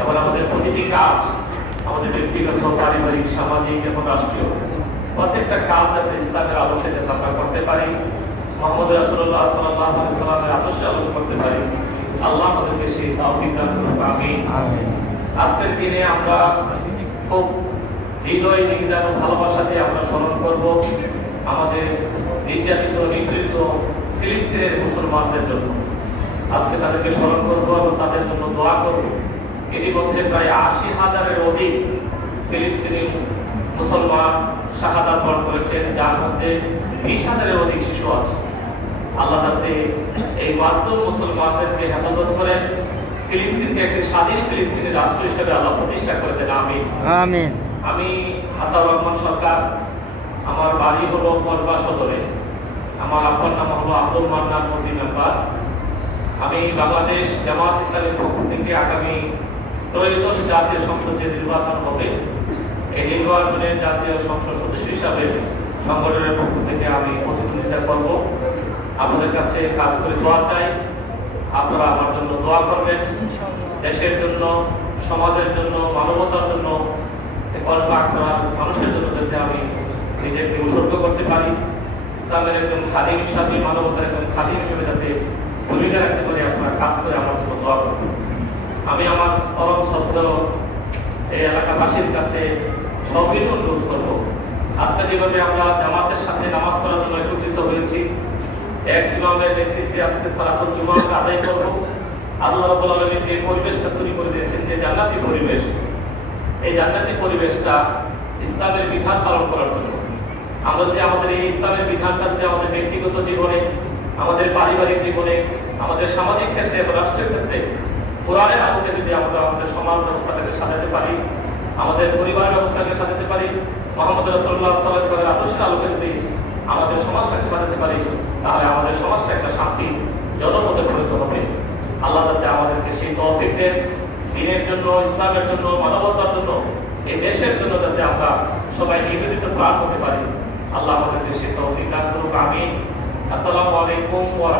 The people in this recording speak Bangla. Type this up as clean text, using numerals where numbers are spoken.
এবং আমাদের প্রতিটি কাজ, আমাদের ব্যক্তিগত, পারিবারিক, সামাজিক এবং রাষ্ট্রীয় প্রত্যেকটা কাজ যাতে ইসলামের আলোকে যাতে আমরা করতে পারি, মুহাম্মদ রাসূলুল্লাহ সাল্লাল্লাহু আলাইহি সাল্লামের আদর্শে আলোক করতে পারি, আল্লাহ আমাদেরকে সেই তৌফিক দান করুন। আমিন। আজকের দিনে আমরা খুব হৃদয় নিবেদন ভালোবাসা দিয়ে আমরা স্মরণ করব আমাদের নির্যাতিত নিপীড়িত ফিলিস্তিনের মুসলমানদের জন্য। আজকে তাদেরকে স্মরণ করবো এবং তাদের জন্য দোয়া করব। ইতিমধ্যে প্রায় ৮০,০০০-এর অধিক ফিলিস্তিনি মুসলমান শাহাদাত বরণ করেছেন, যার মধ্যে ২০,০০০-এর অধিক শিশু আছে। আল্লাহ যাতে এই মাজলুম মুসলমানদেরকে হেফাজত করেন, ফিলিস্তিনকে একটি স্বাধীন ফিলিস্তিনি রাষ্ট্র হিসেবে আল্লাহ প্রতিষ্ঠা করে দেন। আমিন। আমিন। আমি আতাউর রহমান সরকার, আমার বাড়ি হলো পরবা সদরে, আমার আব্বার নাম হলো আব্দুল মান্নান মতি মেম্বার। আমি বাংলাদেশ জামাত ইসলামের পক্ষ থেকে আগামী ত্রয়োদশ জাতীয় সংসদ যে নির্বাচন হবে, এই নির্বাচনে জাতীয় সংসদ সদস্য হিসাবে সংগঠনের পক্ষ থেকে আমি প্রতিদ্বন্দ্বিতা করব। আপনাদের কাছে কাজ করে দোয়া চাই, আপনারা আমার জন্য দোয়া করবেন। দেশের জন্য, সমাজের জন্য, মানবতার জন্য, মানুষের জন্য যাতে আমি নিজেকে উৎসর্গ করতে পারি, ইসলামের একজন খাদিম হিসাবে, মানবতার একজন খাদিম হিসেবে যাতে ভূমিকা রাখতে পারি, আপনারা কাজ করে আমার জন্য দোয়া করবেন। আমি আমার পরম শ্রদ্ধ এই এলাকাবাসীর কাছে সবিনয় অনুরোধ করব, আজকে যেভাবে আমরা জামাতের সাথে নামাজ পড়ার জন্য একত্রিত হয়েছি, এক ইমামের নেতৃত্বে আজকে সালাতুল জুমাকে আদায় করব। আল্লাহ রাব্বুল আলামিন এই পরিবেশটা তৈরি করে দিয়েছেন যে জান্নাতি পরিবেশ, এই জান্নাতি পরিবেশটা ইসলামের বিধান পালন করার জন্য। আমরা যদি আমাদের এই ইসলামের বিধানটা যদি আমাদের ব্যক্তিগত জীবনে, আমাদের পারিবারিক জীবনে, আমাদের সামাজিক ক্ষেত্রে এবং রাষ্ট্রের ক্ষেত্রে কোরআনের আলোকে যদি আমরা আমাদের সমাজ ব্যবস্থাটাকে সাজাতে পারি, আমাদের পরিবার ব্যবস্থাকে সাজাতে পারি, মুহাম্মদ রাসূলুল্লাহ সাল্লাল্লাহু আলাইহি ওয়াসাল্লামের আদর্শের আলোকে যদি আমাদের সমাজটাকে সাজাতে পারি, তাহলে আমাদের সমাজটা একটা শান্তি জনপদে পরিণত হবে। আল্লাহ যাতে আমাদেরকে সেই তৌফিক দেন, দ্বীনের জন্য, ইসলামের জন্য, মানবতার জন্য, এই দেশের জন্য যাতে আমরা সবাই নিবেদিত প্রাণ হতে পারি। আল্লাহ আমাদেরকে সেই তৌফিক দান করুন। আমিন। আসসালামু আলাইকুম ওয়া